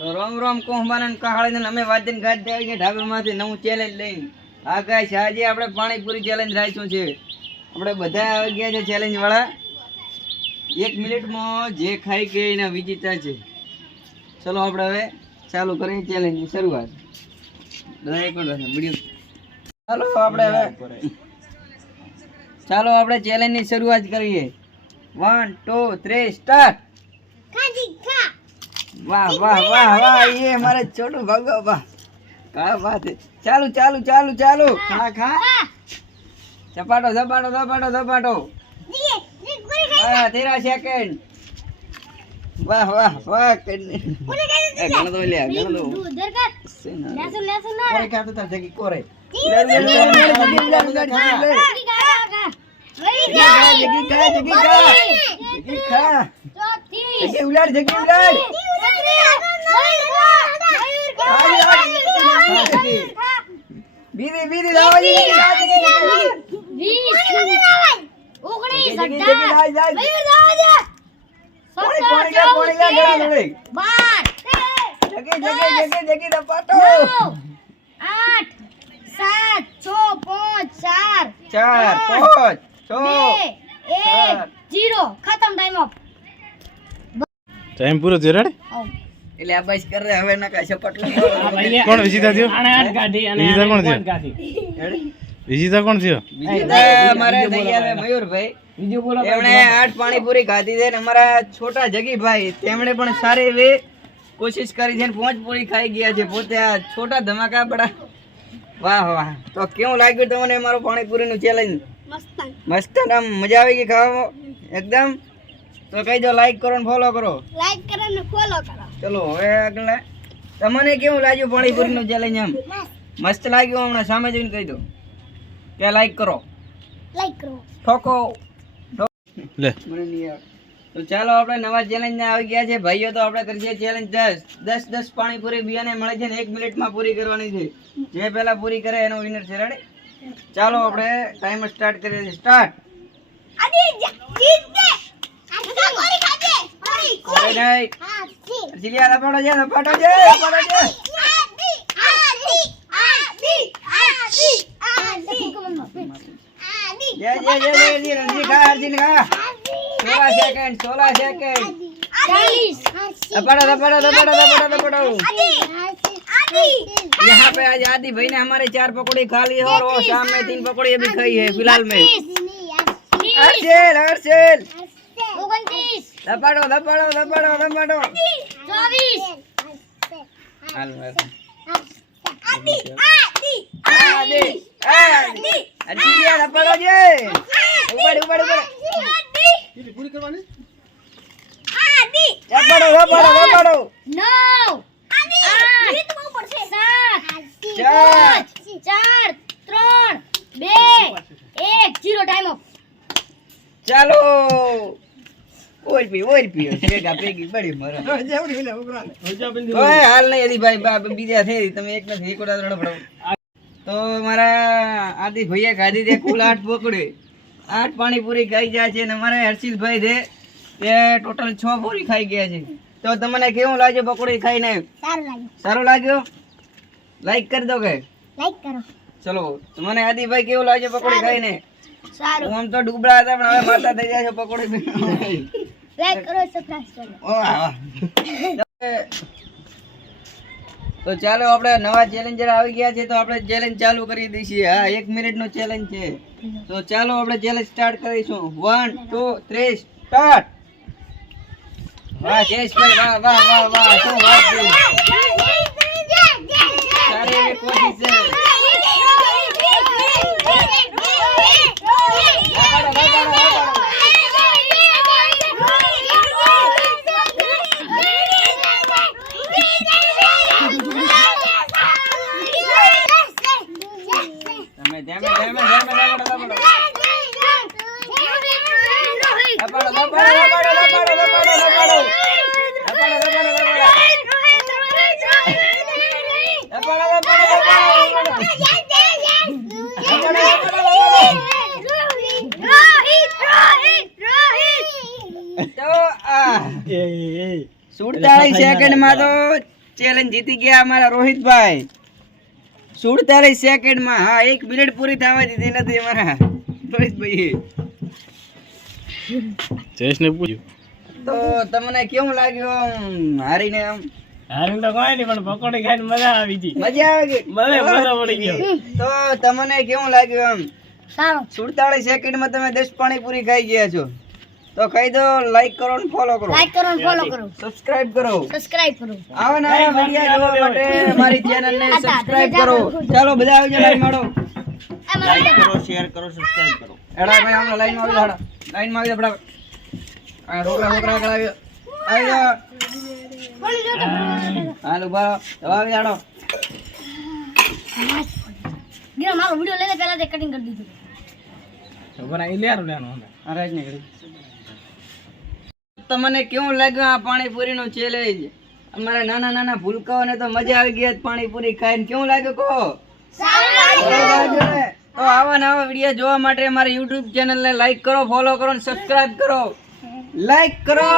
રોમ રોમ કોહમાન કહાળી ને અમે વાદન ગાજ આવી ગયા ઢાબામાંથી નવું ચેલેન્જ લઈને. આ ગાઈસ આજે આપણે પાણીપુરી ચેલેન્જ રાખ્યું છે. આપણે બધા આવી ગયા છે ચેલેન્જ વાળા. એક મિનિટમાં જે ખાઈ કે એના વિજેતા છે. ચલો આપણે હવે ચાલુ કરીએ ચેલેન્જની શરૂઆત. બધા એક વીડિયો. ચાલો આપણે હવે ચાલો આપણે ચેલેન્જની શરૂઆત કરીએ. વન ટુ થ્રી સ્ટાર્ટ વાહ વાહ વાહ વાહ એ મારે છોટું ભાગો વાહ કા વાત ચાલુ ચાલુ ચાલુ ચાલુ. ખા ખા. ચપાટો ચપાટો ચપાટો ચપાટો વાહ તેરા સેકન્ડ વાહ વાહ વાહ ગણ દો લે ગણ દો. લેસો લેસો ના કોરે? કાતો તા જગી કોરે ઉલાડ જગી ઉલાડ. બીરી, બીરી લાવાજી ચાર, પાંચ, છ. જીરો. ખતમ ટાઈમ ઓફ ટાઈમ પૂરો થયો રેડ એટલે આ બસ કરે હવે ના કાંઈ સપોર્ટ કોણ વિજીતા થયો? વિજીતા કોણ થયો? વિજીતા કોણ થયો? બીજા અમારે થઈ ગયા છે મયુરભાઈ. એમણે આઠ પાણીપુરી ખાધી છે અને અમારા છોટા જગીભાઈ તેમણે પણ સારી એવી કોશિશ કરી છે ને પાંચ પૂરી ખાઈ ગયા છે. પોતે આ છોટા ધમાકા બડા વાહ વાહ. તો કેવું લાગ્યું તમને મારું પાણીપુરીનું ચેલેન્જ મસ્ત. મસ્ત આમ મજા આવી ગઈ ખાવામાં? એકદમ? તો કહી દો લાઈક કરો ને ફોલો કરો. લાઈક કરો ને ફોલો કરો. ચલો હવે આગળ તમને કેવું લાગ્યું પાણીપુરીનું ચેલેન્જ એમ? મસ્ત. લાગ્યું હમણાં? સામે જોઈને કહી દો. કે લાઈક કરો. લાઈક કરો. ઠોકો. લે. મને નહીં આવે. તો ચાલો આપણે નવા ચેલેન્જ આવી ગયા છે. ભાઈઓ તો આપણે કરીએ ચેલેન્જ દસ. દસ દસ પાણીપુરી બિયાને મળે છે ને એક મિનિટમાં પૂરી કરવાની છે. જે પહેલા પૂરી કરે એનો વિનર છે. રેડી ચાલો આપણે ટાઈમર સ્ટાર્ટ કરીએ છીએ. સ્ટાર્ટ આદિ જીત દે આ કોરી ખાજે કોરી કોઈ નહીં હા જી ચીલિયા લપાડો છે લપાડો છે લપાડો છે આદિ આદિ આદિ આદિ આદિ આદિ જય જય જય જય જય રણજી ખા અર્જુન ખા સોળા સેકન્ડ સોળા સેકન્ડ ચાલીસ લપાડો લપાડો લપાડો લપાડો લપાડો आदि आदि यहाँ पे आज आदि भाई ने हमारे चार पकौड़ी खा ली है और वो शाम में तीन पकौड़ी अभी खाई है फिलहाल में हर्षेल हर्षेल ઓગણત્રીસ. દબાડો દબાડો દબાડો દબાડો ચોવીસ. ચાર. ત્રણ. બે. એક. જીરો ટાઈમ ચાલો. ઓલ પી ભેગા ભેગી બડી મરે ઓય હાલ નહીં અલી ભાઈ બીજા થઈ તમે એક નથી એક ઓડા રડો તો મારા આદિ ભૈયા ખાધી છે કુલ આઠ પકડી આઠ પાણીપુરી ખાઈ ગયા છે અને અમારા હર્ષિલભાઈ છે તે ટોટલ છ પૂરી ખાઈ ગયા છે. તો તમને કેવું લાગ્યું પકોડી ખાઈને? સારું લાગ્યો. સારું લાગ્યું? લાઈક કરી દો કે. લાઈક કરો. ચલો તમને આદિભાઈ કેવું લાગ્યું પકોડી ખાઈને? સારું. આમ તો ડૂબડા હતા પણ હવે માતા થઈ જાય છે પકોડી. લાઈક કરો સબસ્ક્રાઇબ કરો ઓ તો ચાલો આપણે નવા ચેલેન્જર આવી ગયા છે તો આપણે ચેલેન્જ ચાલુ કરી દઈશું હા એક મિનિટનો ચેલેન્જ છે તો ચાલો આપણે ચેલેન્જ સ્ટાર્ટ કરીશું વન ટુ થ્રી સ્ટાર્ટ વાહ જયેશભાઈ વાહ વાહ વાહ વાહ શું વાત છે સારી એવી કોશિશ છે સુડતાલીસ સેકન્ડમાં તો ચેલેન્જ જીતી ગયા અમારા રોહિતભાઈ સુડતાલીસ સેકન્ડમાં? હા એક મિનિટ પૂરી થવા દીધી નથી અમારા. રોહિતભાઈ જયેશને પૂછ્યું. તો તમને કેવું લાગ્યું આમ હારીને આમ? હારું તો કોઈ નહીં પણ પકોડી ખાઈને મજા આવી ગઈ. મજા આવે કે મને મજા પડી ગયો. તો તમને કેવું લાગ્યું આમ? સારો. સુડતાલીસ સેકન્ડમાં તમે દસ પાણી પૂરી ખાઈ ગયા છો. તો કહી દો લાઈક કરો ને ફોલો કરો. લાઈક કરો ને ફોલો કરો. સબસ્ક્રાઇબ કરો. સબસ્ક્રાઇબ કરો. આવા નવા વિડિયો જોવા માટે મારી ચેનલને સબસ્ક્રાઇબ કરો. ચાલો બધા આવી જાઓ લાઈન માડો લાઈક કરો શેર કરો સબસ્ક્રાઇબ કરો. એડા ભાઈ હમણાં લાઈનમાં આવી જાઓ લાઈનમાં આવી બરાબર આ રોકડા રોકડા કરાવ્યો. આવી જાઓ હાલ ઊભા રહો. હવે આવી જાડો ગીરો મારો વિડિયો લઈને પહેલા તે કટિંગ કરી દીધું ખબર આવી લે લેવાનું અરે જ નીકળી તમને કેવું લાગ્યું આ પાણીપુરી નું ચેલેન્જ અમારા નાના નાના ભૂલકાઓને તો મજા આવી ગઈ પાણીપુરી ખાઈને. કેવું લાગ્યું કહો? તો આવા નવા વીડિયો જોવા માટે અમારા યુટ્યુબ ચેનલને લાઈક કરો ફોલો કરો અને સબસ્ક્રાઇબ કરો. લાઈક કરો.